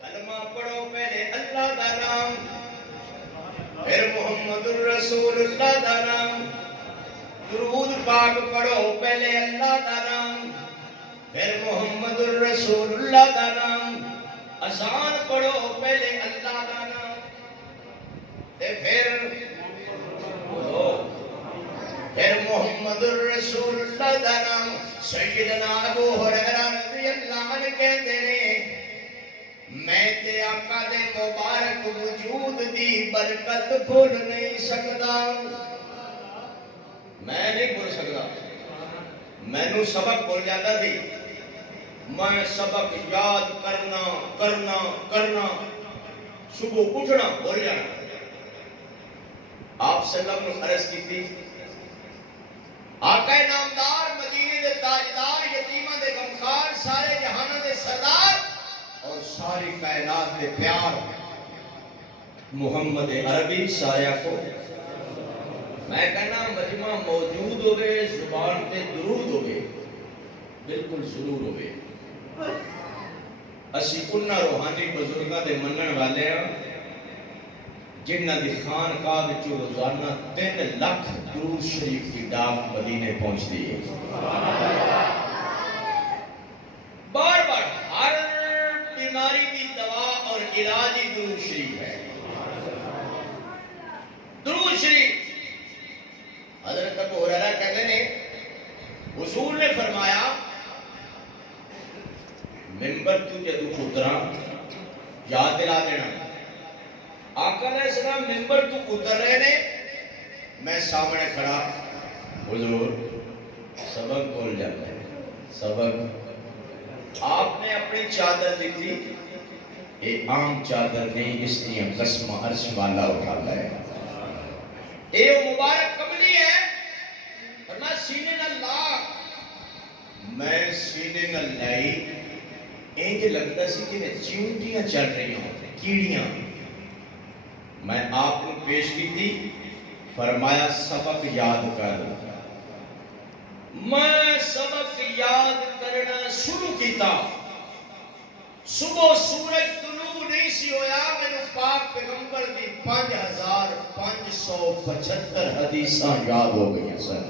کلمہ پڑھو پہلے اللہ دا نام، پھر محمد الرسول اللہ دا نام، درود پاک پڑھو پہلے اللہ دا نام، پھر محمد الرسول اللہ دا نام، اذان پڑھو پہلے اللہ دا نام، پھر محمد الرسول اللہ دا نام۔ سیدنا ابو ہریرہ رضی اللہ عنہ کہتے ہیں میں تے آقا دے مبارک وجود دی برکت بھول نہیں سکتا، میں نہیں بھول سکتا، میں نو سبق بھول جاتا تھی، میں سبق یاد کرنا صبح اٹھنا بھول جانا۔ آپ صلی اللہ علیہ وسلم نے عرض کی تھی آقا نامدار مدینے دے تاجدار یتیماں دے غمخوار سارے جہانوں دے سردار اور ساری کائنات دے پیار محمد عربی سایہ کو میں کہنا مجمع موجود ہوئے زبان تے درود ہوئے بالکل ضرور ہوئے۔ اسی انہاں روحانی بزرگاں دے منن والے ہیں جنہ دی خانقاہ وچ روزانہ 3 لاکھ درود شریف کی ڈاک مدینے پہنچتی ہے۔ بار بار ہر بیماری کی دوا اور علاج ہی درود شریف ہے۔ درود شریف حضرت ابو ہریرہ کہتے ہیں حضور نے فرمایا ممبر تو جدو اترا یاد دلا دینا، آقا علیہ السلام ممبر تو اتر رہے نے، میں سامنے کھڑا، حضور سبق بول جاتا ہے، سبق آپ نے اپنی چادر دی تھی، ایک عام چادر نہیں، اس لیے قسم عرش والا اٹھا ہے، یہ مبارک کملی ہے، فرمایا سینے نہ لا، میں سینے نہ لائی، انج لگتا سی کہ چیونٹیاں چل رہی ہوں، کیڑیاں، میں آپ کو پیش کی تھی، فرمایا سبق یاد کر، میں سبق یاد کرنا شروع کیتا، صبح سورج طلوع نہیں سی ہویا، میں نے پاک پیغمبر دی 5575 حدیثاں یاد ہو گئی ہیں سر۔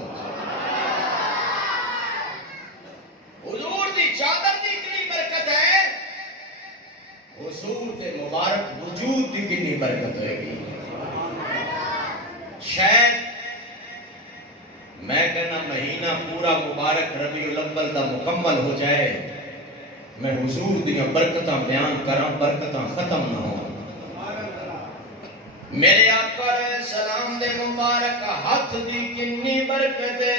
حضور دی چادر دی اتنی برکت ہے، حضور کے مبارک وجود دی کتنی برکت ہوئے گی۔ شاید میں کہنا مہینہ پورا مبارک ربیع الاول دا مکمل ہو جائے، میں حضور دیاں برکتاں بیان کراں، برکتاں ختم نہ ہوں۔ میرے آقا علیہ السلام دے مبارک ہاتھ دی کنی برکت ہے۔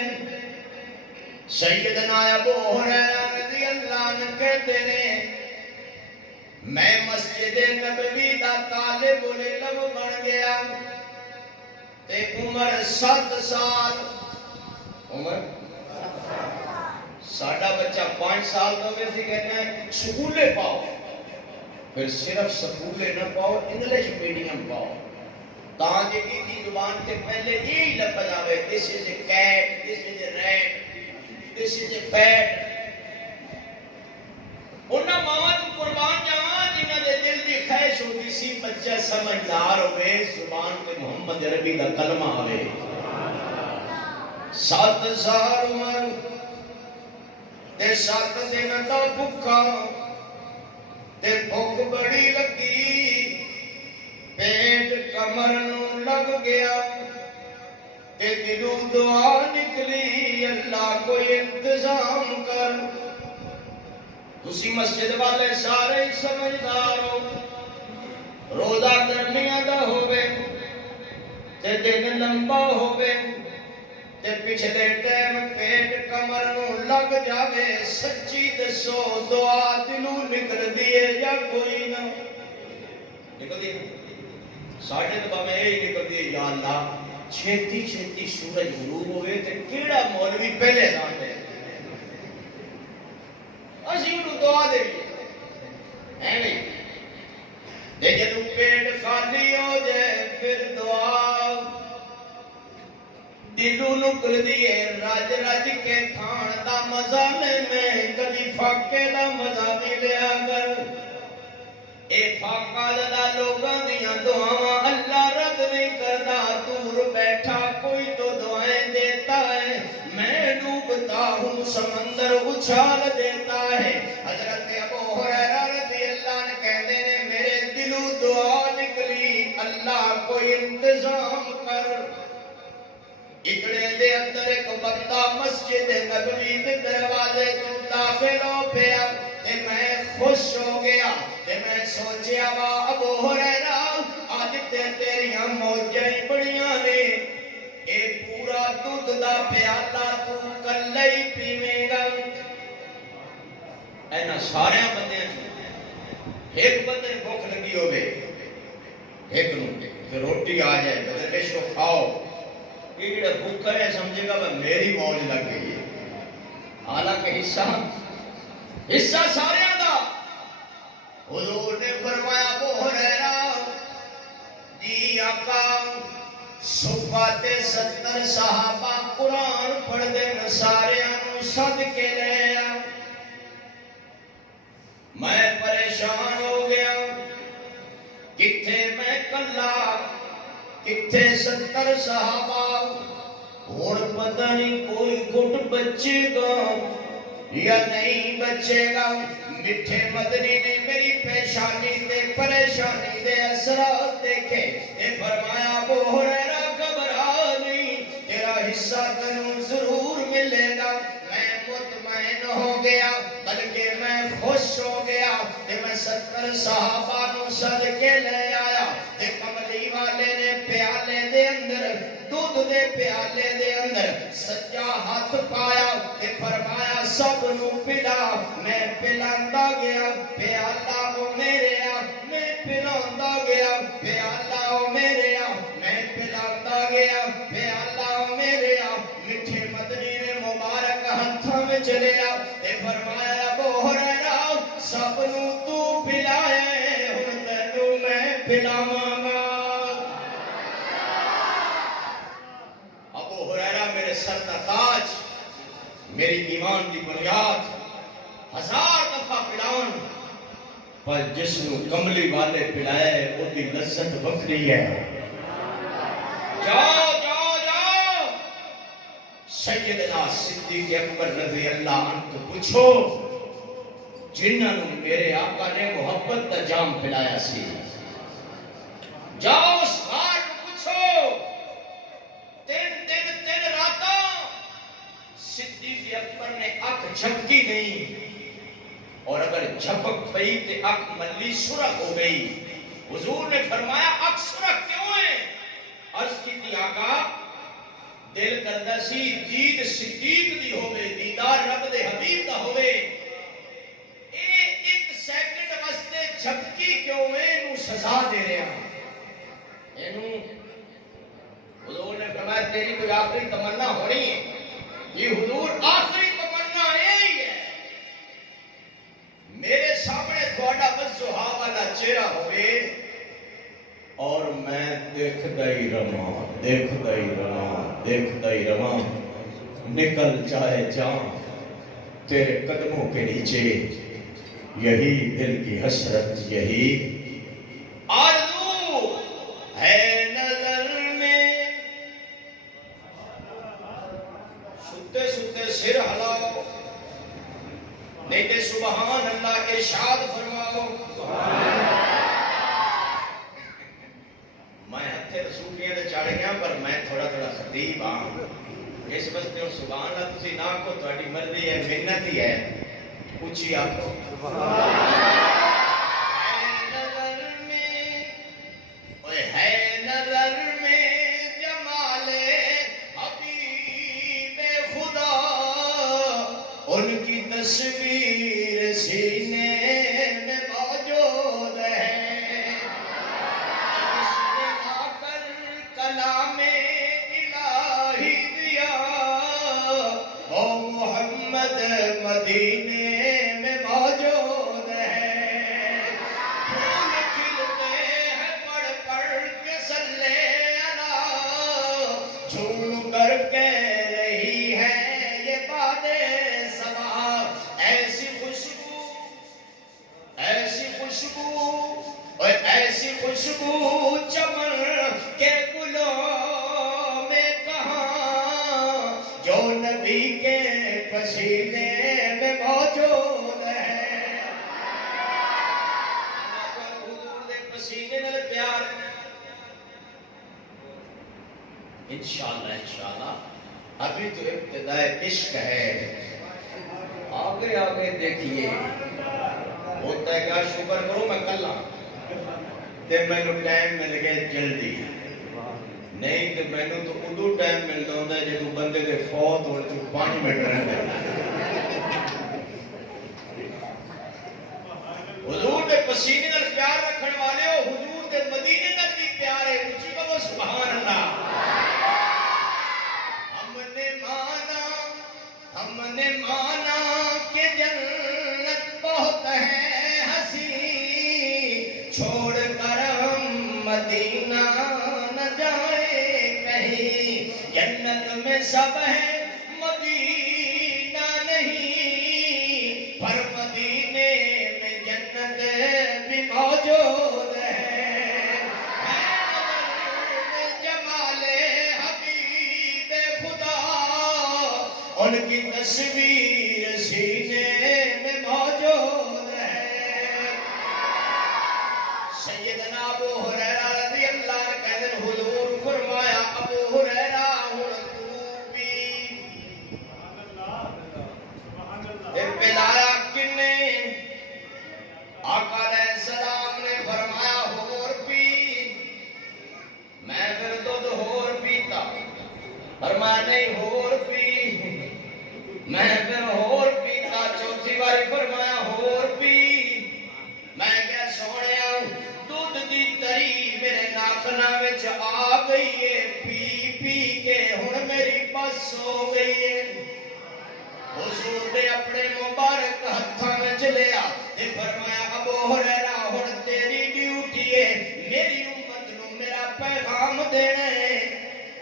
سیدنا ابو ہریرہ رضی اللہ عنہ کہتے ہیں میں مسجد نبوی دا طالب العلم بن گیا تے عمر 7 سال، عمر ساڑھا بچہ 5 سال تو میں سے کہنا ہے سکولے پاؤ، پھر صرف سکولے نہ پاؤ، انگلش میڈیم پاؤ، تاکہ کی زبان کے پہلے یہی لفظ آوے this is a cat, this is a rat, this is a fat۔ انہاں ماما تو قربان جاواں جنہاں دے دل دی خواہش ہوتی سی بچہ سمجھدار ہوئے، زبان پہ محمد عربی دا کلمہ آوے۔ 7 سال عمر تے 7 دن دا بھکھا تے بھوک بڑی لگی، پیٹ کمر نو لگ گیا تے دلوں دعا نکلی اللہ کوئی انتظام کر۔ تسی مسجد والے سارے سمجھدار ہو، روزہ گرمیاں دا ہوئے تے دن لمبا ہوئے تے پچھلے ٹائم پیٹ کمر نو لگ جاوے، سچی دسو دعا دلوں نکل دیے یا کوئی نہ نکل دیے؟ ساڑھے دبا میں یہی نکل دیے یا اللہ چھیتی چھیتی سورج غروب ہوئے تے کیڑا مولوی پہلے دان دے اسی انہوں دعا دے بھی ہے نہیں دے جدو پیٹ خالی ہو جائے پھر دعا دلوں نکل دیے رج رج کے کھان دا مزہ میں کدی فاقے دا مزہ بھی لیا کر اے فاقہ دا لوگاں دیاں دعاواں اللہ رد نہیں کردا دور بیٹھا کوئی تو دعائیں دیتا ہے میں ڈوبتا ہوں سمندر اچھال دیتا ہے حضرت ابو ہریرہ رضی اللہ عنہ کہتے ہیں میرے دلوں دعا نکلی اللہ کوئی انتظام کر اکڑے دے اندر ایک بندہ مسجد نبوی دے دروازے تو داخل ہو پیا تے میں خوش ہو گیا تے میں سوچیا وا ابو ہریرہ اج تے تیریاں موجاں بڑیاں نے اے پورا دودھ دا پیالہ تو کلے ہی پیویں گا اینا سارے بندے ایک بندے بھوک لگی ہوے ایک نوں تے روٹی آ جائے تے پیشو کھاؤ یہ جڑا بھوکا ہے سمجھے گا میری موج لگ گئی ہے حالانکہ حصہ سارے دا حضور نے فرمایا ابو ہریرہ جی آقا صفہ تے 70 صحابہ قرآن پڑھ دے سارے انو سد کے لے میں پریشان ہو گیا کتھے میں کلا کتھے 70 صحابہ اور پتہ نہیں کوئی گھٹ بچے گا یا نہیں بچے گا میٹھے مدنی نے میری پیشانی تے پریشانی دے اثرات دیکھے اے فرمایا ابو ہریرہ گھبرا نہیں تیرا حصہ تنوں ضرور ملے گا میں مطمئن ہو گیا بلکہ میں خوش ہو گیا کہ میں 70 صحابہ نو سد کے لے آیا تے کملی والے نے پیالے دے اندر دودھ دے پیالے دے اندر سجا ہاتھ پایا تے فرمایا سب نو پلا میں پلاندا گیا پیالہ او میرے میں پلاندا گیا پیالہ او میرے میں پلاندا گیا پیالہ او میرے میٹھے مدنی نے مبارک ہاتھاں میں چلیا تے فرمایا ابو ہریرہ سب نو تو پلائے ہن تینوں میں پلاواں گا ابو ہریرہ میرے سر کا تاج میری ایمان کی بنیاد 1000 دفعہ پلاؤں پر جس نو کملی والے پلائے وہ دی لذت بکری ہے جاؤ جاؤ جاؤ سیدنا صدیق اکبر رضی اللہ عنہ کو پوچھو جنہاں نو میرے آقا نے محبت دا جام پلایا سی جاؤ اس غار کو پوچھو تین راتاں صدیق اکبر نے اکھ جھپکی نہیں اور اگر جھپک پئی تے اکھ ملی سرخ ہو گئی حضور نے فرمایا اکھ سرخ کیوں ہے عرض کی تھی آقا دل کردا سی دید صدیق دی ہوے دیدار رب دے حبیب دا ہوے اے ایک سیکنڈ واسطے جھپکی کیوں ہے نو سزا دے رہا اینو حضور نے فرمایا تیری کوئی آخری تمنا ہونی ہے یہ حضور آخری تمنا یہی ہے میرے سامنے تھوڑا بس سہا والا چہرہ ہوئے اور میں دیکھتا ہی رواں نکل جائے جان تیرے قدموں کے نیچے یہی دل کی حسرت یہی آرزو ہے نظر میں ستے ستے سر ہلاؤ نہیں تے سبحان اللہ ارشاد فرماؤ میں ہتھے صوفیاں دے چڑھ گیا پر میں تھوڑا خطیب ہاں اس واسطے اور سبحان اللہ تسی نہ کو تہاڈی مرضی ہے منت ہی ہے اونچی آکھو ہے نظر میں جمال حبیب خدا ان کی تصویر سینے میں موجود ہے جس نے آ کر کلام الہی دیا وہ محمد مدینے میں موجود ہے پھول کھلتے ہیں پڑھ پڑھ کے صلی اللہ جھوم کر کے نبی کے پسینے میں موجود ہے حضور دے پسینے نال پیار انشاءاللہ ابھی تو ابتدائے عشق ہے آگے آگے دیکھیے ہوتا ہے کیا شکر کرو میں کل تے میں نے ٹائم مل گیا جلدی نہیں تو میں نے تو ادو ٹائم ملتا ہوتا ہے جب بندے دے فوت ہونے تو 5 منٹ رہتے حضور دے پسینے نال پیار رکھن والے ہو حضور دے مدینے نال بھی پیار ہے اونچی کہو سبحان اللہ ہم نے مانا کہ جنت بہت ہے ہنسی چھوڑ کر ہم مدینہ نہ جائیں کہیں جنت میں سب ہے مدینہ نہیں پر مدینے میں جنت بھی موجود ہے جمال حبیب خدا ان کی تصویر سینے میں موجود ہے سیدنا ابو ہریرہ رضی اللہ عنہ کہتے ہیں حضور فرمایا ابو ہریرہ ہن تو بھی پلایا کنے آقا علیہ السلام نے فرمایا ہور پی میں پھر دودھ ہور پیتا فرمایا نہیں ہور پی میں پھر ہور پیتا چوتھی باری فرمایا ہور پی میں کیا سونیا دودھ دی تری میرے ناخنا وچ آ گئی ہے پی پی کے ہن میری بس ہو گئی ہے حضور نے اپنے مبارک ہتھاں وچ لیا تے فرمایا ابو ہریرہ ہن تیری ڈیوٹی ہے میری امت نو میرا پیغام دینا ہے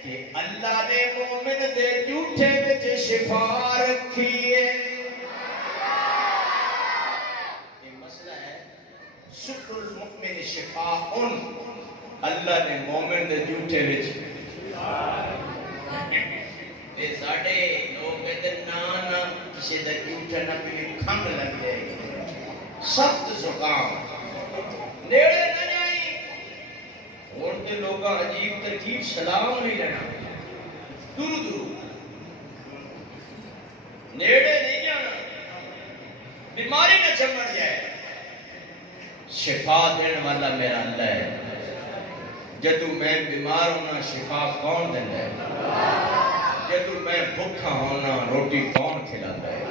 کہ اللہ نے مومن دے جھوٹے وچ شفا رکھی ہے یہ مسئلہ ہے شکر المؤمن شفاء اللہ نے مومن دے جھوٹے وچ یہ ساڑھے لوگ کہتے نانا کسی دا جھوٹا نہ پہلے کھنگ لگ جائے سخت زکام نیڑے نہ جائیں اور کے لوگاں عجیب ترکیب سلام نہیں لینا دور دور نیڑے نہیں جانا بیماری نہ چمڑ جائے شفا دین والا میرا اللہ ہے جدو میں بیمار ہونا شفا کون دینا ہے جدو میں بھوکا ہونا روٹی کون کھلاتا ہے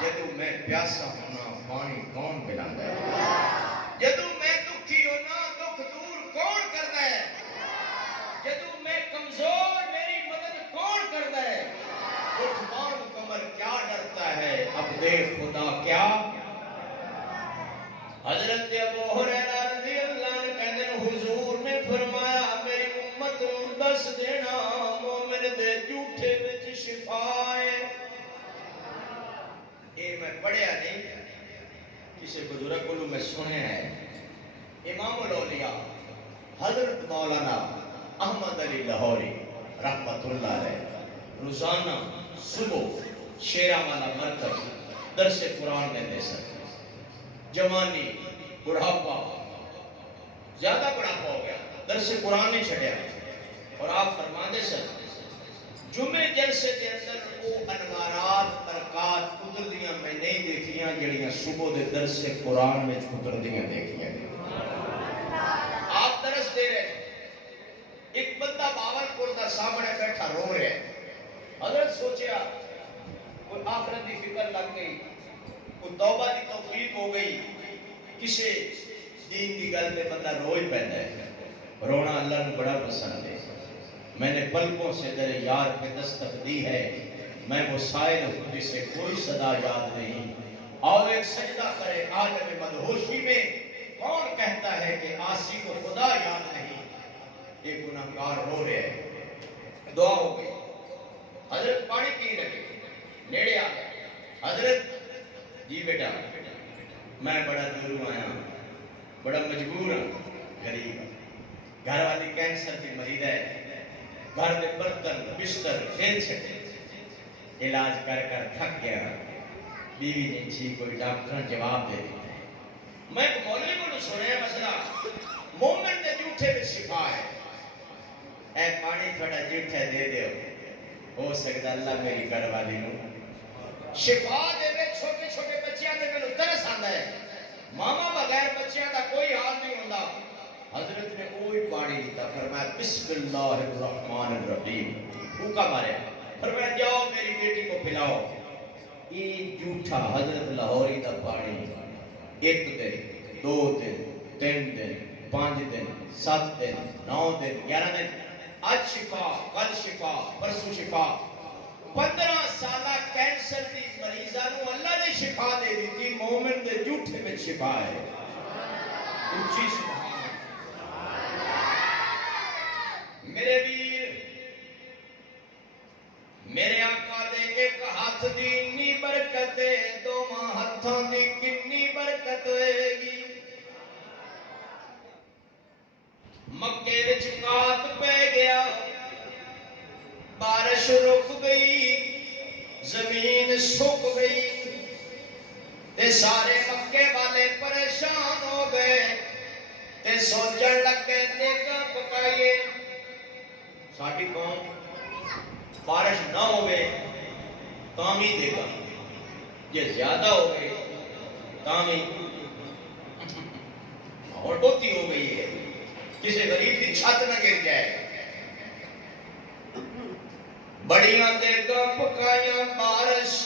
جدو میں پیاسا ہونا پانی کون پلاتا ہے جدو میں دکھی ہونا دکھ دور کون کرتا ہے جدو میں کمزور میری مدد کون کرتا ہے اٹھمان کمر کیا ڈرتا ہے اب دیکھ خدا کیا حضرت ابو ہریرہ رضی اللہ عنہ کہتے ہیں حضور نے فرمایا میری امت کو دس دینا مومن دے جھوٹے وچ شفا ہے اے میں پڑھیا نہیں کسی بزرگ کو میں سنیا ہے امام الاولیاء حضرت مولانا احمد علی لاہوری رحمت اللہ علیہ روزانہ صبح شیرہ والا مرکز درس قرآن میں دے سکتے جوانی بڑھاپا زیادہ بڑھاپا ہو گیا درس قرآن نہیں چھڑیا اور آپ فرماندے سن جمعے جلسے کے اندر وہ انوارات برکات قدردیاں میں نہیں دیکھیاں جڑیاں صبح دے درس قرآن میں قدردیاں دیکھیاں آپ درس دے رہے ایک بندہ باورپور دا سامنے بیٹھا رو رہے ہیں حضرت سوچیا کوئی آخرت دی فکر لگ گئی کوئی توبہ دی توفیق ہو گئی کسے دین دی گل پہ بندہ روز پہنتا ہے رونا اللہ نے بڑا پسند ہے میں نے پلکوں سے تیرے یار پہ دستک دی ہے میں وہ سائل ہوں جسے کوئی صدا یاد نہیں اور ایک سجدہ کرے عالم مدہوشی میں کون کہتا ہے کہ آسی کو خدا یاد نہیں ایک گناہگار رو رہے ہیں دعا ہو گئی حضرت پانی پی لگے نیڑے آ گئے حضرت جی بیٹا میں بڑا دور آیا بڑا مجبور ہوں غریب گھر والی کینسر کی مریض ہے گھر کے برتن بستر کھیل چھٹے علاج کر کر تھک گیا، بیوی نے ٹھیک کوئی ڈاکٹر نے جواب دے دیتا ہے۔ میں ایک مولوی کو سنیا مسئلہ مومن دے جھوٹے میں شفا ہے، اے پانی تھوڑا جھوٹا دے دیو، ہو سکتا اللہ میری گھر والی نو شفا دے میں چھوٹے چھوٹے بچیاں دے میں ترس آندا ہے، ماما بغیر بچیاں دا کوئی حال نہیں ہوندا۔ حضرت نے کوئی پانی دیتا، فرمایا بسم اللہ الرحمن الرحیم، پھوکا ماریا، فرمایا جاؤ میری بیٹی کو پلاؤ۔ یہ جھوٹا حضرت لاہوری دا پانی 1 دن 2 دن 3 دن 5 دن 7 دن 9 دن 11 دن، آج شفا کل شفا پرسوں شفا، 15 سالہ کینسر دی مریضاں نو اللہ نے شفا دے دیتی، مومن دے جھوٹے میں شفا ہے۔ اونچی سبحان میرے ویر، میرے آقا دے ایک ہاتھ دی انی برکت ہے، دوواں ہتھاں دی کنی برکت ہوئے گی۔ مکے وچ کات پہ گیا، بارش رک گئی، زمین سک گئی، تے سارے مکے والے پریشان ہو گئے، تے سوچن لگے دیگا پکائیے، ساڈی قوم بارش نہ ہوئے تامی دے گا، یہ زیادہ ہو گئے تامی اور ہوتی ہو گئی ہے، کسی غریب کی چھت نہ گر جائے۔ بڑیاں دیگا پکائیاں بارش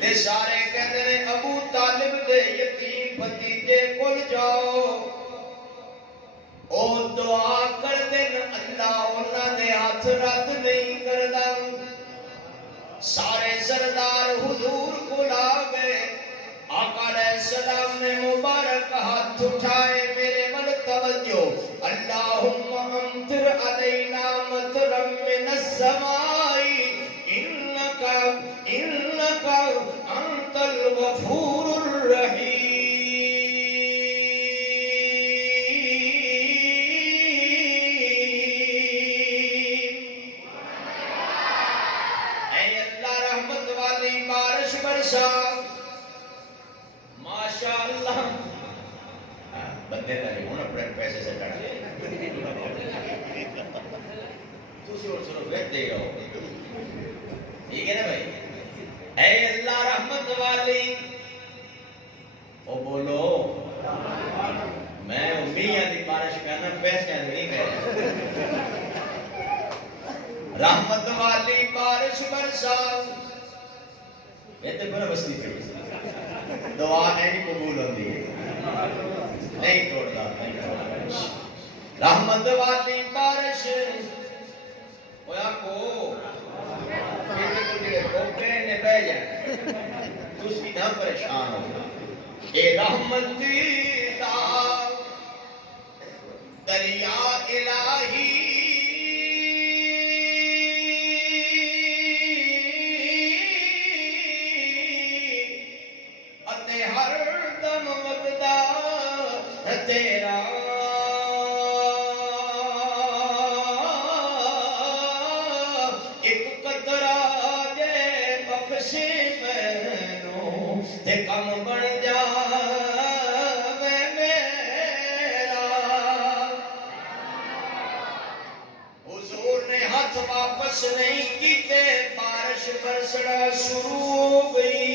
دے، سارے کہتے ہیں ابو طالب دے یتیم بھتیجے کل جاؤ، او دعا کر دین اللہ انہاں دے ہاتھ رد نہیں کردا۔ سارے سردار حضور کو لا گئے، آقا علیہ السلام نے مبارک ہاتھ اٹھائے، میرے ول توجہ، اللہم امطر علینا مطرا من السماء انکا انت الغفور الرحیم۔ ماشاءاللہ بندے کا نہیں ہونا اپنے پیسے سے ڈڑا تسی اور صرف ویٹ دے رہو، ٹھیک ہے نا بھائی؟ اے اللہ رحمت والی، او بولو میں امیہ دی بارش کرنا پیسے نہیں کرنا، رحمت والی بارش برسا، یہ بڑا بستی پڑی، دعا نہیں قبول ہوتی ہے، نہیں توڑتا، نہیں توڑتا۔ رحمت والی بارش ہویا کو کوکے نے بہ جائے، تسی نہ پریشان ہو، اے رحمت دا دریا الہی تیرا ایک قطرہ دے بخشے مینوں تے کم بن جاوے میرا۔ حضور نے ہاتھ واپس نہیں کیتے، بارش برسنا شروع ہو گئی،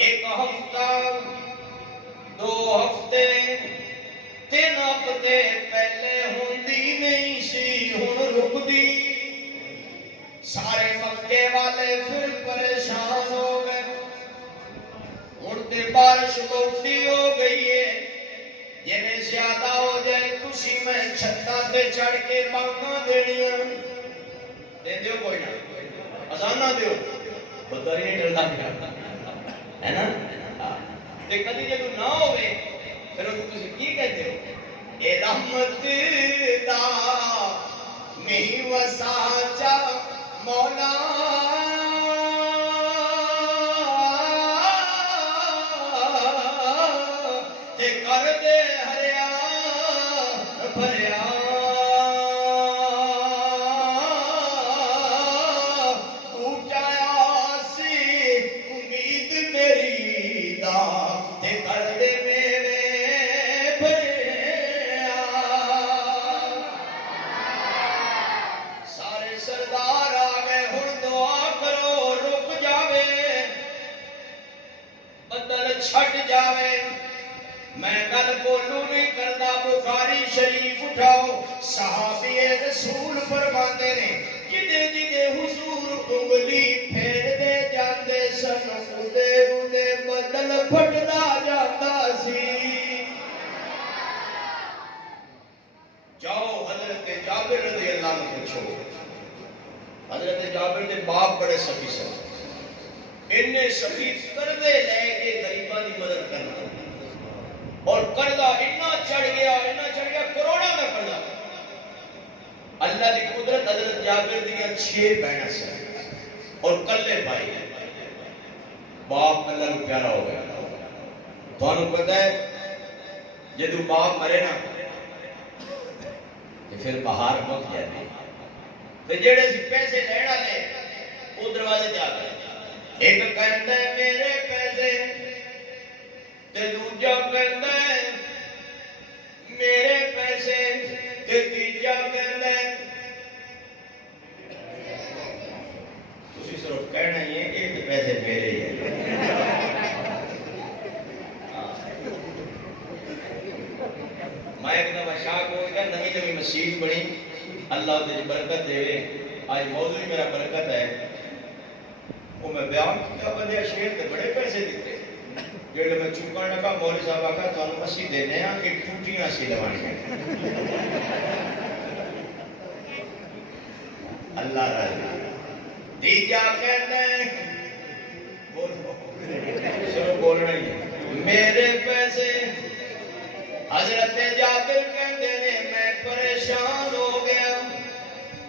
1 ہفتہ 2 ہفتے 3 ہفتے پہلے ہوندی نہیں سی، ہن رک دی، سارے مکے والے پھر پریشان ہو گئے، ہن تے بارش بہتی ہو گئی ہے، جنہیں زیادہ ہو جائے تسی میں چھتاں تے چڑھ کے بانگاں دینیاں، دے دیو کوئی نہ آسان نہ دیو، بدر ہی نہیں ڈردا پیا ہے نا۔ تے کدی جدوں نہ ہوے پھر تسی کی کہتے ہو، اے رحمت دا نہیں وساچا مولا تے کر دے ہریا بھریا، جاوے میں گل بولو نہیں کرتا بخاری شریف اٹھاؤ صحابی رسول فرماتے نے جدے جدے حضور انگلی پھیر دے جاندے سن اودے اودے بدل پھٹدا جاندا سی جاؤ حضرت جابر رضی اللہ عنہ پوچھو حضرت جابر دے باپ بڑے سخی سن انہیں سخی قرضے لے کے غریباں دی مدد کرنا اور قرضہ اتنا چڑھ گیا کروڑوں کا قرضہ اللہ کی قدرت حضرت جابر دیا 6 بہنیں سے اور کلے بھائی باپ اللہ کو پیارا ہو گیا تو انہوں پتہ ہے جدو باپ مرے نا پھر بہار مک جاتی تو جڑے سی پیسے لینا لے وہ دروازے جا گئے ایک کہتا ہے میرے پیسے تے دوجا کہتا ہے میرے پیسے تے تیجا کہتا ہے تسی صرف کہنا ہی ہے کہ پیسے میرے ہی ہیں میں ایک دفعہ شاک ہو گیا نئی مسجد بنی اللہ دے برکت دے آج موضوع میرا برکت ہے وہ میں بیان کیا بندے شیر تے بڑے پیسے دیتے جڑے میں چکن لگا مولوی صاحب آکھا تانوں اسی دینے ہاں کہ ٹوٹیاں سی لوانی ہیں اللہ راضی تیجا کہتے ہیں سنو بولنا ہی ہے میرے پیسے حضرت جابر کہتے ہیں میں پریشان ہو گیا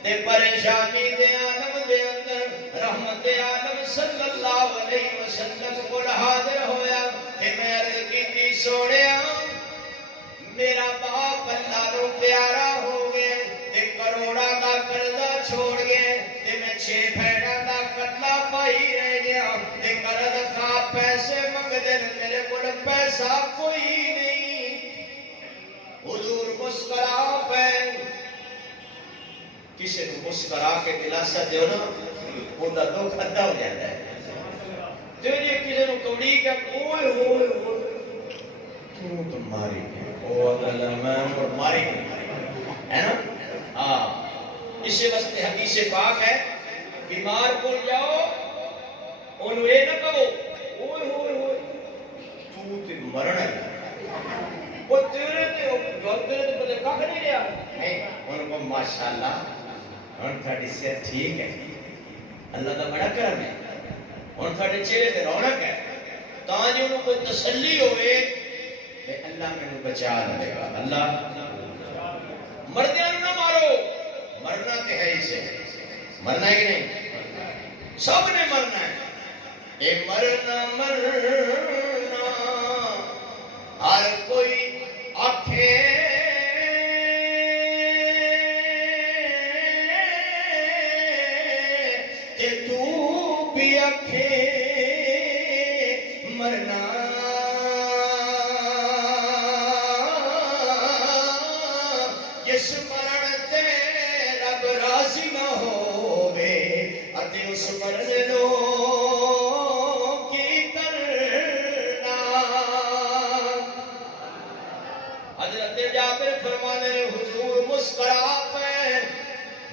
تے پریشانی دے عالم دے اندر رحمت عالم صلی اللہ علیہ وسلم کو حاضر ہویا کہ میں عرض کی سونیا میرا باپ اللہ نو پیارا ہو گیا تے کروڑا کا قرضہ چھوڑ گئے تے میں 6 بہناں دا قتلہ پائی رہ گیا تے قرض کا پیسے منگ دے میرے کول پیسہ کوئی نہیں حضور مسکرا پہ کسی کو مسکرا کے دلاسا دیو نا وہ دا دکھ ادھا ہو جاتا ہے تو یہ کسی کو توڑی کہ اوئے ہوئے ہوئے تو ماری گئے او اللہ میں ماری گئے ہے نا اسی واسطے حدیث پاک ہے بیمار کو جاؤ انہوں یہ نہ کہو اوئے ہوئے ہوئے تو مرنا ہے وہ تیرے تے بدلے کھا نہیں رہا نہیں ان کو ماشاءاللہ ان تھاڑی صحت ٹھیک ہے اللہ دا بڑا کرم ہے ان تھاڑے چہرے تے رونق ہے تاں جو ان کو تسلی ہوئے کہ اللہ میں نے بچا لے گا اللہ مردیاں نہ مارو مرنا تے ہے ہی سے مرنا ہے کہ نہیں سب نے مرنا ہے اے مرنا مرنا ہر کوئی آکھے کہ تو بھی آکھے مرنا جس مرن تے رب راضی نہ ہووے اتے اس مرن نو مسکرا پہ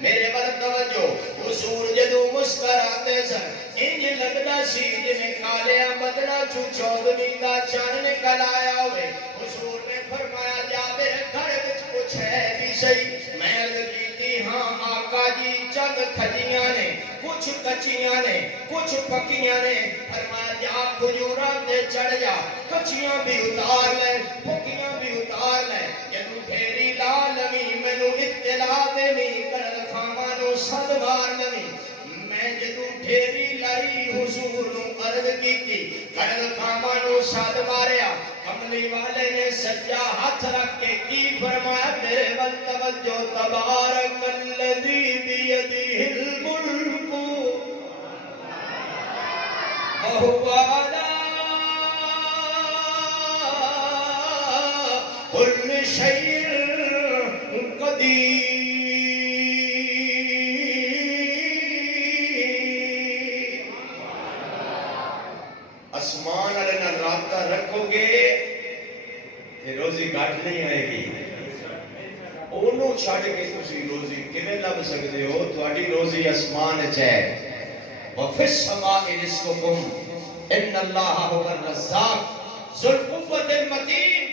میرے بل توجہ حضور جدو مسکراتے سن انج لگدا سی جویں کالیا بدڑا چودنی دا چن نکل آیا ہوئے حضور نے فرمایا جابر گھر وچ کچھ ہے بھی صحیح میں عرض کیتی ہاں آقا جی چند کھجیاں نے کچھ کچیاں نے کچھ پکیاں نے فرمایا جا کھجوراں تے چڑھ جا کچیاں بھی اتار لے پکیاں بھی اتار لے جدو ڈھیری لا لوی مینوں اطلاع دینی کرل خاواں نو صد وار لوی میں جدو ڈھیری لائی حضور نو عرض کیتی کرل خاواں نو صد ماریا کملی والے نے سجا ہاتھ رکھ کے کی فرمایا میرے ول توجہ تبارک الذی بیدہ الملک وهو على كل شيء قدير آسمان والے نال رابطہ رکھو گے روزی گھٹ نہیں آئے گی. انہوں چھڈ کے تسی روزی کیویں لب سکتے ہو؟ تہاڈی روزی آسمان وچ ہے. وفی السماء رزقکم ان اللہ هو الرزاق ذو القوۃ المتین.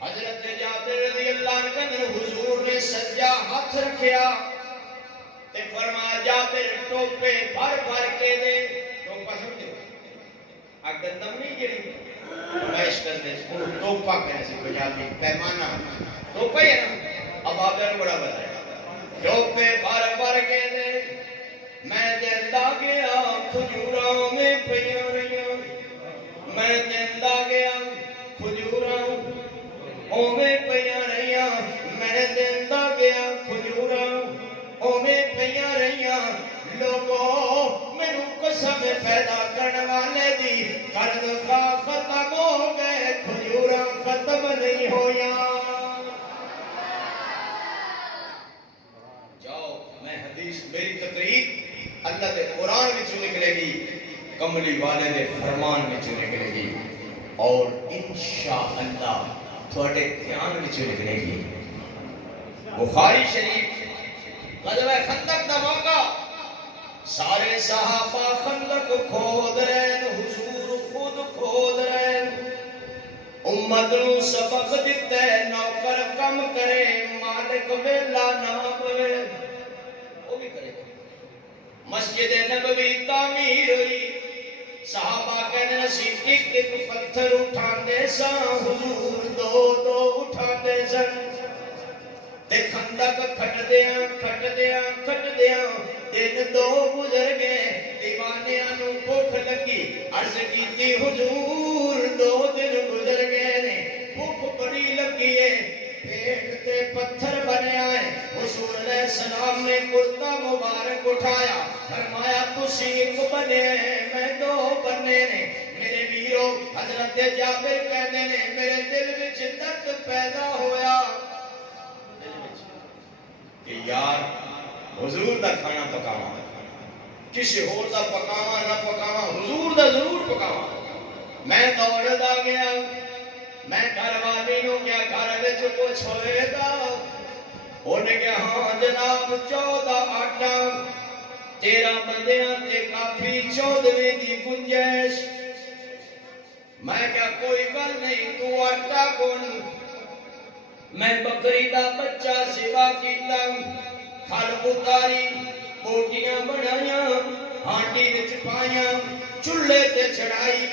حضرت جابر رضی اللہ عنہ نے حضور نے سجا ہاتھ رکھیا تے فرمایا جابر ٹوپے بھر بھر کے دے. ٹوپا سمجھو آ گندم نہیں جڑی پیش کرتے ٹوپا کہتے ہیں پنجابی پیمانہ ٹوپا ہی ہے نا. اب آپ نے بڑا بتایا ٹوپے بھر بھر کے دے. میں دیندہ گیا کھجوراں میں پیاں رہیاں. میں دیندہ گیا کھجوراں اوویں پیاں رہیاں. میں دیندہ گیا کھجوراں اوویں پیاں رہیاں. لوگوں مینوں قسم پیدا کرنے والے دی قرض کا ختم ہو گئے کھجوراں ختم نہیں ہویاں. جاؤ میں حدیث میری تقریر اللہ دے قرآن وچوں نکلے گی, کملی والے دے فرمان وچوں نکلے گی, اور انشاءاللہ تھوڑے دھیان وچوں نکلے گی. بخاری شریف غزوہ خندق دا موقع. سارے صحابہ خندق کھود رہے, حضور خود کھود رہے. امت نو سبق دیتا ہے نوکر کم کرے مالک ویلا نہ پوے. وہ بھی کرے. مسجد نبوی تعمیر ہوئی. صحابہ کہنے نصیب ایک ایک پتھر اٹھاندے سا, حضور دو دو اٹھاندے سن. تے خندق کھٹ دیاں دن دو گزر گئے. دیوانیاں نو بھوک لگی, عرض کیتی حضور 2 دن گزر گئے نے, بھوک بڑی لگی ہے, پیٹ تے پتھر بنیا ہے. حضور علیہ السلام نے کرتا مبارک اٹھایا, فرمایا تسی ایک بنے میں 2 بنے نے. میرے ویرو حضرت جابر کہتے نے میرے دل وچ درد پیدا ہویا کہ یار حضور دا کھانا پکاواں, کسی اور دا پکاواں نہ پکاواں, حضور دا ضرور پکاواں. میں دوڑدا گیا, میں گھر والی نو کیا گھر وچ کچھ ہوئے گا؟ انہیں کہا ہاں جناب 14 آٹا 13 بندیاں تے کافی 14ویں دی گنجائش. میں کہا کوئی گل نہیں تو آٹا کون. میں بکری دا بچہ سوا کیتا, کھل اتاری, بوٹیاں بنائیاں, ہانڈی وچ پائیاں, چولہے تے چڑھائی.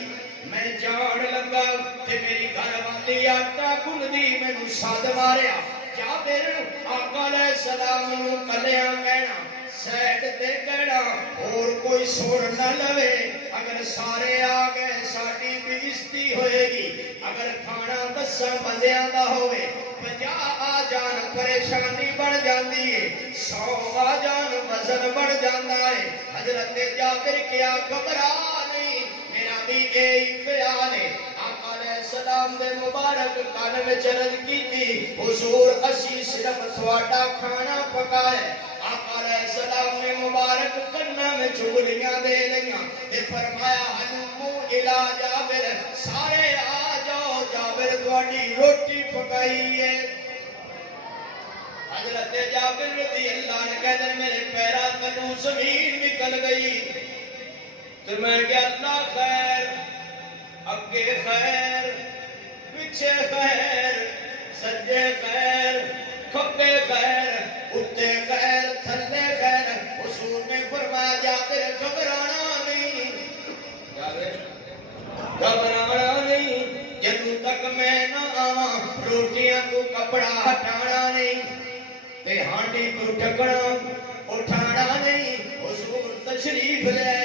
میں جان لگا تے میری گھر والی آٹا گندی مینوں سد ماریا. جابر آقا علیہ السلام نو کلیاں کہنا, سیٹ تے کہنا, اور کوئی سن نہ لوے. اگر سارے آ گئے ساڈی بےزتی ہوئے گی. اگر کھانا 10 بندیاں دا ہوئے 50 آ جان پریشانی بڑھ جاندی ہے, 100 آ جان وزن بڑھ جاندا ہے. حضرت جابر کیا گھبرا نہیں, میرا بھی یہی خیال ہے. آقا علیہ السلام دے مبارک کان وچ عرض کیتی حضور اسی صرف تھوڑا کھانا پکائے. آقا علیہ السلام نے مبارک کنا میں چگلیاں دے لئیاں تے فرمایا حلومو الہ جابر, سارے آ جاؤ جابر تھوڑی روٹی پکائی ہے. حضرت جابر رضی اللہ عنہ کہتے ہیں میرے پیرا تلو زمین نکل گئی. تو میں کہ اللہ خیر, اگے خیر, پیچھے خیر, سجے خیر, کھبے خیر, اٹھے خیر, تھلے خیر. حضور نے فرمایا جابر گھبرانا نہیں, گھبرانا نہیں, جدوں تک میں نہ آواں روٹیاں تو کپڑا ہٹانا نہیں تے ہانڈی تو ڈھکنا اٹھانا نہیں. حضور تشریف لے,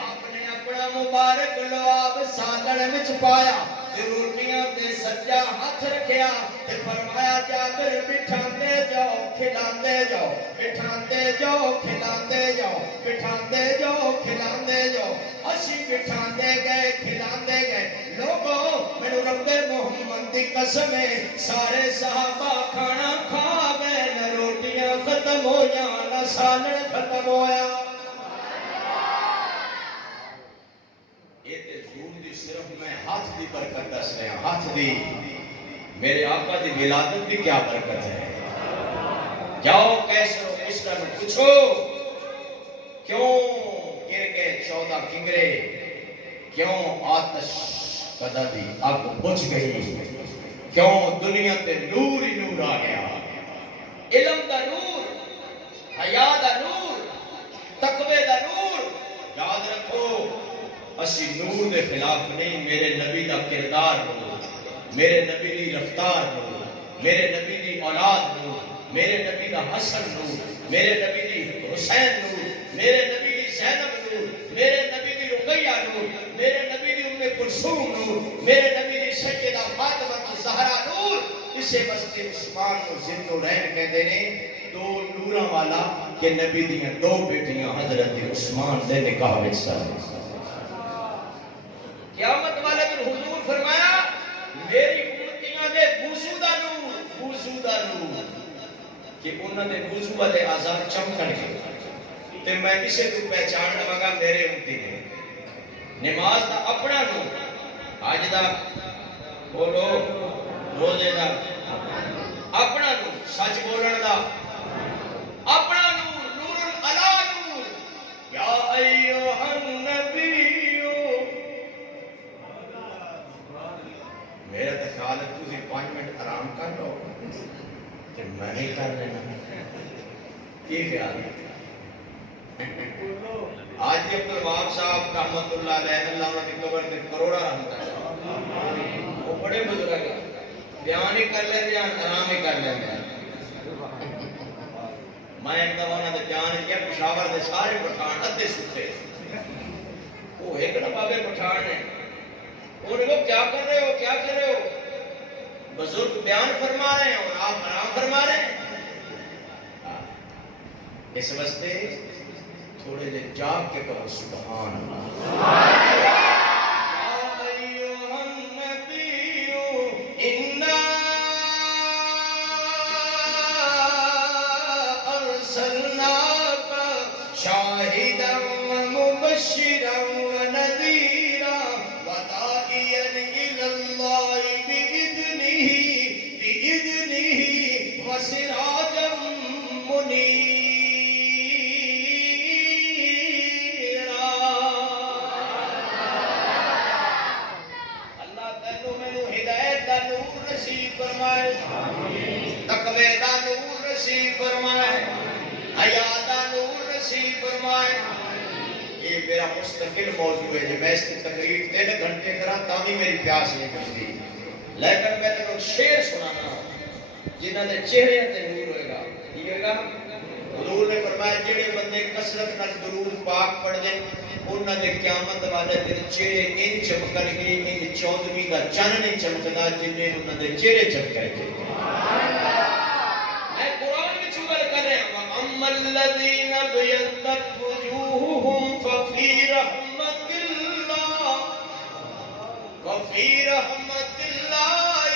آپ نے اپنا مبارک لعاب سالن وچ پایا تے روٹیاں تے سجا ہاتھ رکھیا تے فرمایا جابر بٹھاندے جاؤ کھلاندے جاؤ, بٹھاندے جاؤ کھلاندے جاؤ, بٹھاندے جاؤ کھلاندے جاؤ. اسی بٹھاندے گئے کھلاندے گئے. لوگوں میرے رب محمد دی قسم ہے سارے صحابہ کھانا کھا گئے, نہ روٹیاں ختم ہویاں نہ سالن ختم ہویا. یہ تے حضور دی صرف میں ہاتھ دی برکت دس رہا, ہاتھ دی میرے آقا دی ولادت بھی کیا برکت ہے. جاؤ کیسر و کسرا نو پوچھو کیوں گر گئے 14 کنگرے، کیوں آتش کدا دی اگ بجھ گئی، کیوں دنیا تے نور ہی نور آ گیا. علم دا نور، حیا دا نور، تقوی دا نور. یاد رکھو اسی نور دے خلاف نہیں، میرے نبی دا کردار نور، میرے نبی دی رفتار نور، میرے نبی دی اولاد نور، میرے نبی دا حسن نور، میرے نبی دی حسین نور، میرے نبی دی زینب نور، میرے نبی دی رقیہ نور، میرے نبی دی ام کلثوم نور، میرے نبی دی سیدہ فاطمہ الزہرا نور. اسے واسطے عثمان کو ذوالنورین کہتے ہیں، دو نوراں والا کہ نبی دیاں دو بیٹیاں حضرت عثمان دے نکاح وچ سن. قیامت والے دن حضور فرمایا میری امتیاں دے وضو دا نور، وضو دا نور، کہ انہاں دے وضو والے اعضاء چمکن گے تے میں کسے کو پہچان لواں میرے امتی نے. نماز دا اپنا نور، حج دا بولو روزے دا اپنا نور، سچ بولن دا اپنا نور، نور علی نور. یا ایھا النبی، میرا تو خیال ہے تسی 5 منٹ آرام کر لو کہ میں نہیں کر لینا. یہ خیال ہے آج یہ عبدالوہاب صاحب رحمت اللہ علیہ، اللہ انہوں نے قبر دے کروڑا رحمت ہے، وہ بڑے بزرگ ہیں، بیان ہی کر لیں بیان آرام ہی کر لیں بیان. میں ایک دفعہ انہوں نے بیان کیا پشاور دے سارے پٹھان ادھے ستے، وہ ایک نا بابے پٹھان نے، انہوں نے کیا کر رہے ہو کیا کر رہے ہو؟ بزرگ بیان فرما رہے ہیں اور آپ آرام فرما رہے ہیں. اس واسطے تھوڑے لے جاگ کے کہو سبحان اللہ. یا ایھا النبی انا ارسلناک شاہدا ومبشرا ونذیرا وداعیا الی اللہ بإذنہ وسراجا منیرا. تقوی دا نور نصیب فرمائے، حیا دا نور نصیب فرمائے. یہ میرا مستقل موضوع ہے. میں اس کی تقریر 3 گھنٹے کرا تاکہ میری پیاس نہیں بجھتی، لیکن میں تمہیں شعر سنانا جنہاں دے چہرے تے نور ہوئے گا. ٹھیک ہے گا؟ حضور نے فرمایا جڑے بندے کثرت نال درود پاک پڑھ دے انہاں دے قیامت والے دن چہرے ان چمکن گے ان 14ویں دا چن نہیں چمکدا جنہیں انہاں دے چہرے چمکے گے. میں قرآن میں چگل کر رہے ہیں اما الذین ابیضت وجوہہم ففی رحمت اللہ وفی رحمت اللہ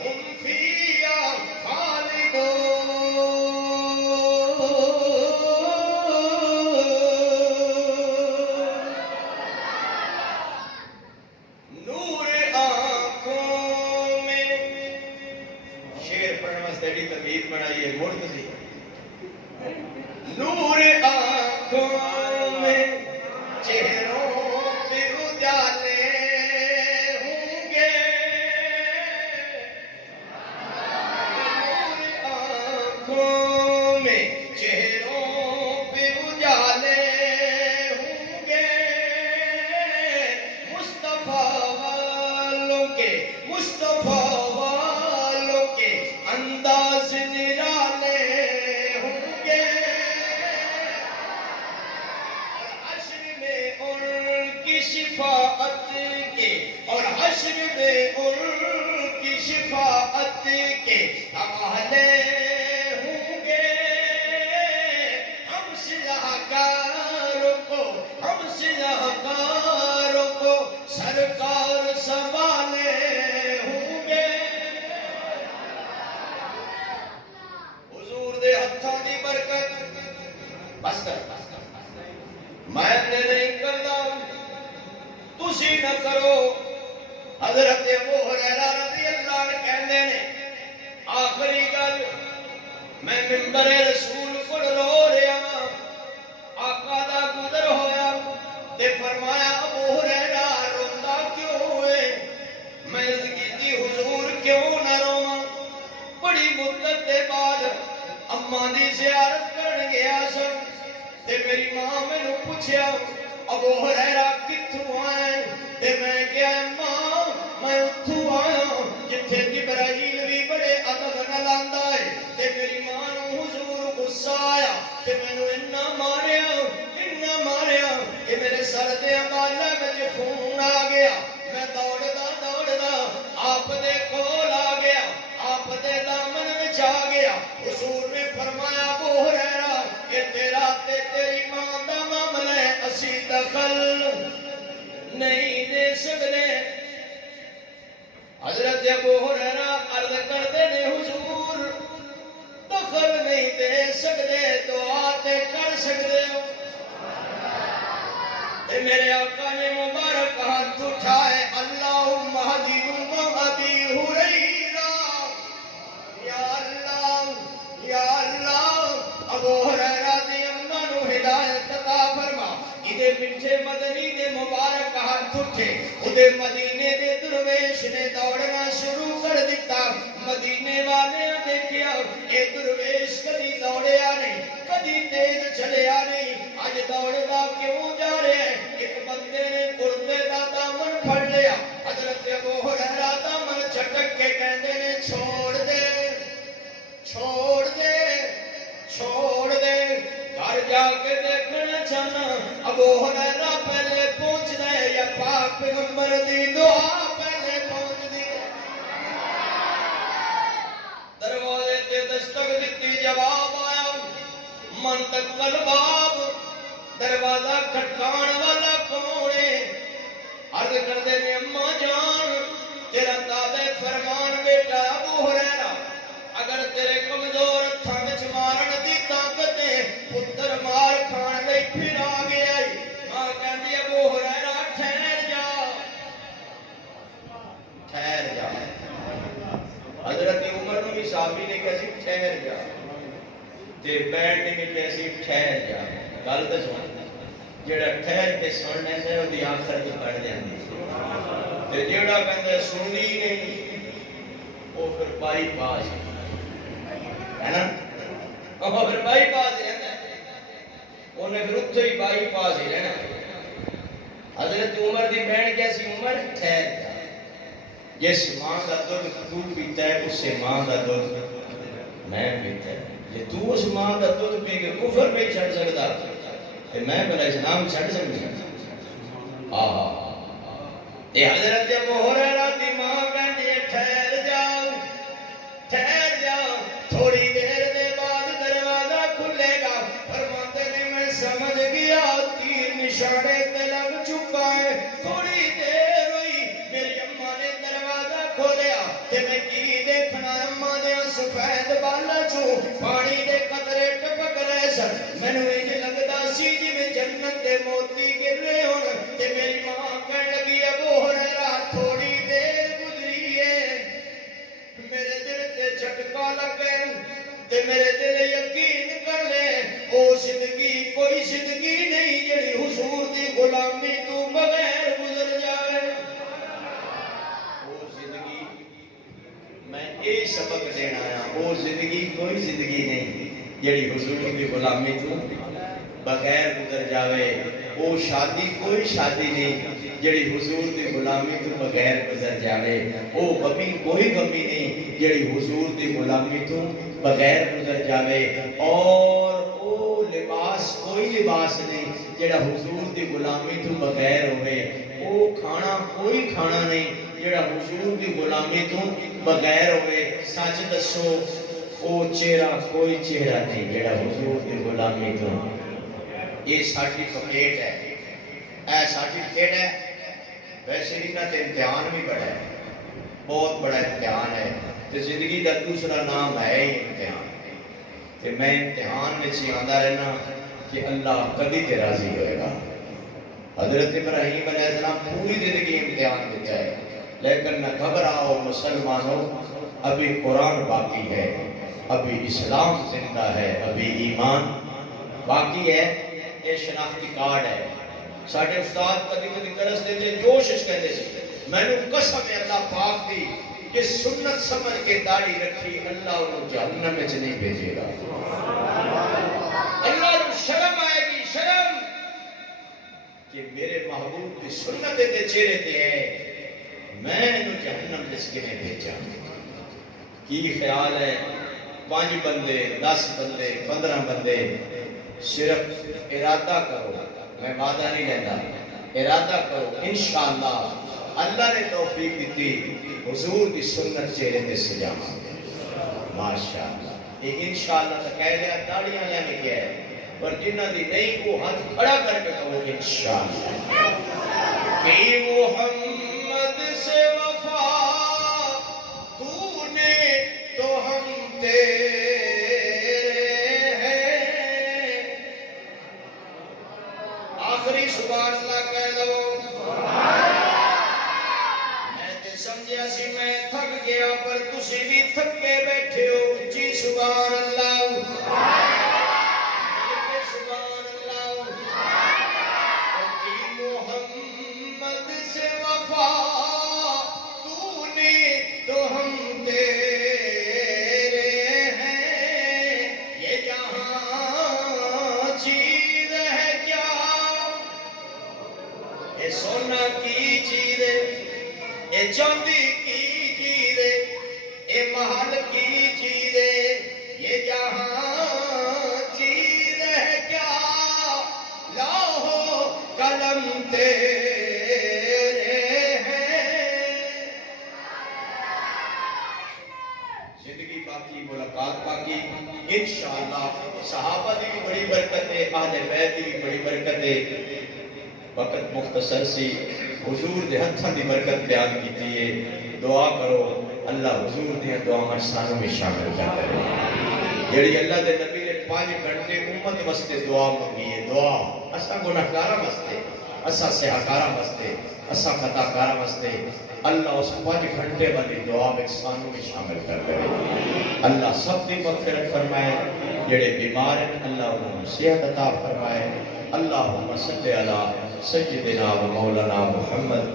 ہم فیہا خالدون. نور آنکھوں میں چہروں پہ اجالے ہوں گے، نور آنکھوں میں چہروں پہ اجالے ہوں گے. مصطفیٰ والوں کے انداز نرالے ہوں گے. شفاعت کے اور حشر میں ان کی شفاعت کے حوالے ہوں گے. ہم سیاہکاروں کو سرکار سنبھالے ہوں گے. حضور دے ہتھاں دی برکت بس کر میں نہیں کردا تسی نہ کرو. حضرت ابو ہریرہ رضی اللہ اعلان کہندے نے آخری گل میں منبر رسول کو رو رہا ہاں آقا دا گزر ہویا تے فرمایا ابو ہریرہ روندا کیوں ہوئے میں عرض کیتی حضور کیوں نہ رواں بڑی مدت دے بعد اماں دی زیارت کرن گیا سن تے میری ماں مینوں پوچھیا ابو ہریرہ کتھوں آئے تے میں کہیا ماں میں اتھوں آیا جتھے جبرائیل بھی بڑے ادب نال آندا ہے تے میری ماں نوں حضور غصہ آیا تے مینوں اتنا ماریا کہ میرے سر دے بالے وچ خون آ گیا میں دوڑدا آپ دے کول آ گیا آپ دے دامن وچ آ گیا حضور نے فرمایا ابو ہریرہ کہ تیرا تے تیری ماں دا معاملہ ہے اسی دخل نہیں دے سکتے حضرت ابو ہریرہ عرض کرتے نے حضور دخل نہیں دے سکتے دعا تے کر سکتے ہو تے میرے آقا نے مبارک ہاتھ اٹھائے اللہم اہدی ابی ہریرہ یا اللہ ابو ہریرہ دی اماں نو ہدایت عطا فرما ادے میٹھے مدنی دے مبارک ہاتھ اٹھے اودے مدینے دے درویش نے دوڑنا شروع کر دیتا مدینے والے دیکھیا اے درویش کدی دوڑیا نہیں کدی تیز چلیا نہیں اج دوڑدا کیوں جا رہا ہے ایک بندے نے کرتے دا دامن پھڑ لیا حضرت ابو ہریرہ دامن جھٹک کے کہندے نے چھوڑ دے گھر جا کے دیکھنا چاہنا ابو ہریرہ پہلے پہنچنا ہے یا پاک پیغمبر دی دعا پہلے پہنچ دی دروازے تے دستک دیتی جواب آیا من تک الباب دروازہ کھٹکان والا کون ہے عرض کردے نے اماں جان تیرا تابع فرمان بیٹا ابو ہریرہ اگر تیرے کمزور ہتھاں وچ مارن دی طاقت ہے پتر مار کھان لئی پھر آ گیا ماں کہندی ابو ہریرہ ٹھہر جا حضرت عمر نو بھی صحابی نے کہا سی ٹھہر جا تے بیٹھ نے کہا سی ٹھہر جا گل تے سن جیڑا ٹھہر کے سننے سے او دی آخرت بڑھ جاندی تے جیڑا کہندا سننی نہیں او پھر بائی پاس ہے نا وہ پھر بائی پاس رہنا انہیں پھر اتھے ہی بائی پاس ہی رہنا حضرت عمر دی بہن کیسی عمر ٹھہر جا جس ماں کا دودھ تو پیتا ہے اس سے ماں کا دودھ میں پیتا ہے جے تو اس ماں کا دودھ پی کے کفر پہ چھڑ سکتا کہ میں بلا اسلام چھڑ سکتا اے حضرت ابو ہریرہ دی ماں کہندی ہے ٹھہر جا تھوڑی دیر دے بعد دروازہ کھلے گا فرماتے نے میں سمجھ گیا تیر نشانے تے لگ چکا ہے تھوڑی دیر ہوئی میری اماں نے دروازہ کھولیا تے میں کی دیکھنا اماں دے سفید بالا چوں پانی دے قطرے ٹپک رہے سن مینوں انج لگدا سی جویں جنت دے موتی گر رہے ہون تے میری ماں کہن لگی ابو ہریرہ تھوڑی دیر گزری ہے میرے دل تے جھٹکا لگے تے میرے دل یقین کر لے او زندگی کوئی زندگی نہیں جڑی حضور دی غلامی تو بغیر گزر جائے او زندگی میں اے سبق دینا آیا او زندگی کوئی زندگی نہیں جڑی حضور دی غلامی تو بغیر گزر جاوے او شادی کوئی شادی نہیں جڑی حضور دی غلامی تو بغیر گزر جاوے او غمی کوئی غمی نہیں جڑی حضور دی غلامی تو بغیر گزر جاوے اور او لباس کوئی لباس نہیں جڑا حضور دی غلامی تو بغیر ہوئے او کھانا کوئی کھانا نہیں جڑا حضور دی غلامی تو بغیر ہوئے سچ دسو او چہرہ کوئی چہرہ نہیں جڑا حضور دی غلامی تو یہ سرٹیفکیٹ ہے اے سرٹیفکیٹ ہے ویسے ہی نہ تے امتحان بھی بڑا ہے بہت بڑا امتحان ہے تو زندگی کا دوسرا نام ہے ہی امتحان کہ میں امتحان میں سے آندا رہنا کہ اللہ کبھی تے راضی ہوئے گا حضرت ابراہیم علیہ السلام پوری زندگی امتحان دیتا ہے لیکن نہ گھبراؤ مسلمانوں، ابھی قرآن باقی ہے، ابھی اسلام زندہ ہے، ابھی ایمان باقی ہے۔ یہ شناختی کارڈ ہے۔ ساڑھے استاد کبھی کبھی کرس دیتے جوش اس کہتے سے میں نے قسم اللہ پاک دی کہ سنت سمجھ کے داڑھی رکھی اللہ انہوں جہنم میں نہیں بھیجے گا۔ اللہ انہوں شرم آئے گی، شرم کہ میرے محبوب کی سنت دے چہرے تے ہے، میں انہوں جہنم جس کے نہیں بھیجا۔ کی خیال ہے 5 بندے 10 بندے 15 بندے صرف ارادہ کرو، میں وعدہ نہیں لینا، ارادہ کرو انشاءاللہ اللہ نے توفیق دیتی حضور کی سنت چہرے تے سجاما ماشاءاللہ۔ یہ انشاءاللہ تو کہہ لیا داڑیاں لینے کیا ہے، پر جنہ دی نہیں وہ ہاتھ کھڑا کر کے کہو انشاءاللہ کہ محمد سے وفا تو نے تو ہم تیرے ہیں۔ آخری سبحان اللہ کہہ دو۔ میں تے سمجھیا سی میں تھک گیا پر تسی بھی تھک کے بیٹھے ہو، جی سبحان اللہ، سبحان اللہ۔ کہ محمد سے وفا تو نے تو ہم تیرے ہیں، یہ جہاں چیز ہے کیا، یہ سونا کی چیز ہے، یہ چاندی کی چیز ہے، یہ محل کی چیز ہے، یہ جہاں چیز ہے کیا، لاہو قلم تیرے ہیں۔ زندگی باقی، ملاقات باقی، انشاءاللہ صحابہ دی بھی بڑی برکت ہے، اہل بیت دی بھی بڑی برکت ہے۔ وقت مختصر سی حضور دے ہتھاں دی برکت بیان کیتی ہے، دعا کرو اللہ حضور دی دعاواں سانوں میں شامل کر کرے۔ جیڑی اللہ دے نبی نے 5 گھنٹے امت واسطے دعا مانگی ہے، دعا اساں گناہگاراں واسطے، اساں سیاہکاراں واسطے، اساں خطاکاراں واسطے، اللہ اس 5 گھنٹے والی دعا میں سانوں میں شامل کر کرے۔ اللہ سب کی مغفرت فرمائے، جڑے بیمار ہیں اللہ انہوں صحت عطا فرمائے۔ اللہم صلی علی سیدنا و مولانا محمد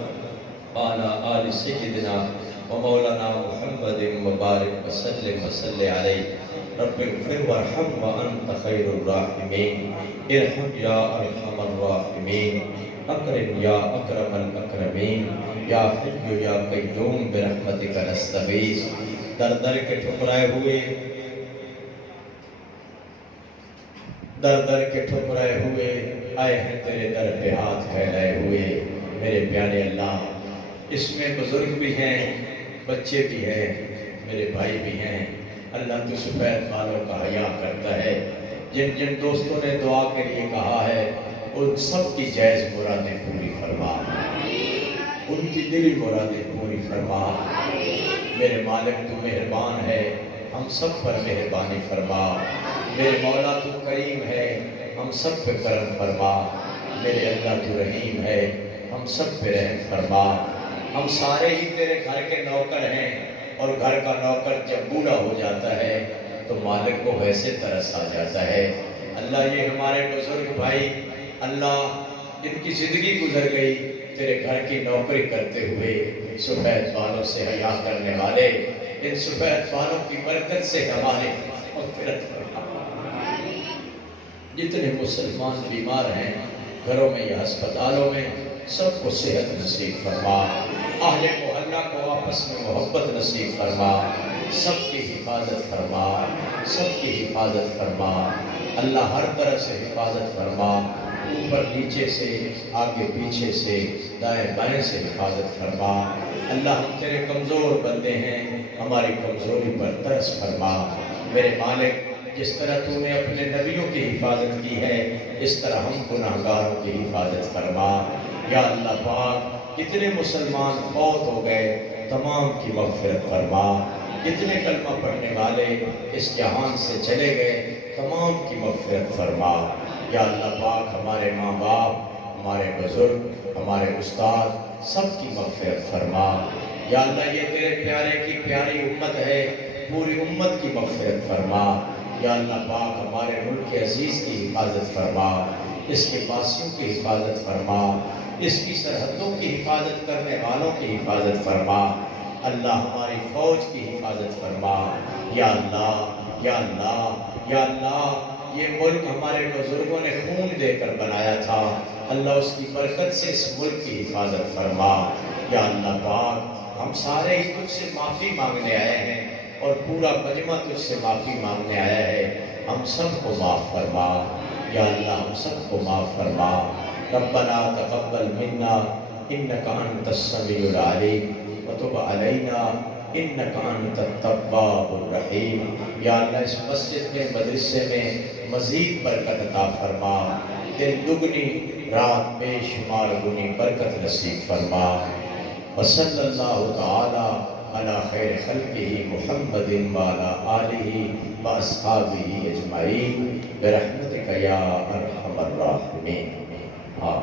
وعلی آل سیدنا و مولانا محمد مبارک وسلم وصلی علیہ۔ رب اغفر وارحم وانت خیر الراحمین، ارحم یا ارحم الراحمین، اکرم یا اکرم الاکرمین، یا حی یا قیوم برحمتک نستغیث۔ در در کے ٹھکرائے ہوئے، در در کے ٹھکرائے ہوئے آئے ہیں تیرے در پہ ہاتھ پھیلائے ہوئے، میرے پیارے اللہ اس میں بزرگ بھی ہیں، بچے بھی ہیں، میرے بھائی بھی ہیں۔ اللہ تو سفید بالوں کا حیا کرتا ہے، جن جن دوستوں نے دعا کے لیے کہا ہے ان سب کی جائز مرادیں پوری فرما، ان کی دلی مرادیں پوری فرما۔ میرے مالک تو مہربان ہے، ہم سب پر مہربانی فرما۔ میرے مولا تو کریم ہے، ہم سب پہ کرم فرما۔ میرے اللہ تو رحیم ہے، ہم سب پہ رحم فرما۔ ہم سارے ہی تیرے گھر کے نوکر ہیں، اور گھر کا نوکر جب بوڑھا ہو جاتا ہے تو مالک کو ویسے ترس آ جاتا ہے۔ اللہ یہ ہمارے بزرگ بھائی اللہ جن کی زندگی گزر گئی تیرے گھر کی نوکری کرتے ہوئے، سفید بالوں سے حیا کرنے والے، ان سفید بالوں کی برکت سے ہمارے مغفرت فرما۔ جتنے مسلمان بیمار ہیں گھروں میں یا ہسپتالوں میں سب کو صحت نصیب فرما، اہل محلہ کو آپس میں محبت نصیب فرما، سب کی حفاظت فرما، سب کی حفاظت فرما۔ اللہ ہر طرح سے حفاظت فرما، اوپر نیچے سے، آگے پیچھے سے، دائیں بائیں سے حفاظت فرما۔ اللہ ہم تیرے کمزور بندے ہیں، ہماری کمزوری پر ترس فرما۔ میرے مالک جس طرح تو نے اپنے نبیوں کی حفاظت کی ہے اس طرح ہم گناہگاروں کی حفاظت فرما۔ یا اللہ پاک کتنے مسلمان فوت ہو گئے تمام کی مغفرت فرما، کتنے کلمہ پڑھنے والے اس جہان سے چلے گئے تمام کی مغفرت فرما۔ یا اللہ پاک ہمارے ماں باپ، ہمارے بزرگ، ہمارے استاد سب کی مغفرت فرما۔ یا اللہ یہ تیرے پیارے کی پیاری امت ہے، پوری امت کی مغفرت فرما۔ یا اللہ پاک ہمارے ملک عزیز کی حفاظت فرما، اس کے باسیوں کی حفاظت فرما، اس کی سرحدوں کی حفاظت کرنے والوں کی حفاظت فرما۔ اللہ ہماری فوج کی حفاظت فرما۔ یا اللہ یا اللہ یا اللہ، یہ ملک ہمارے بزرگوں نے خون دے کر بنایا تھا، اللہ اس کی برکت سے اس ملک کی حفاظت فرما۔ یا اللہ پاک ہم سارے ہی تجھ سے معافی مانگنے آئے ہیں اور پورا مجمع تجھ سے معافی مانگنے آیا ہے، ہم سب کو معاف فرما۔ یا اللہ ہم سب کو معاف فرما۔ ربنا تقبل منا انک انت السمیع العلیم وتب علینا انک انت التواب الرحیم۔ یا اللہ اس مسجد میں، مدرسے میں مزید برکت عطا فرما، دن دگنی رات بے شمار گنی برکت نصیب فرما۔ وصلی اللہ تعالی علی خیر خلقہ محمد وعلی آلہ واصحابہ اجمعین برحمتک یا ارحم الراحمین۔ آمین۔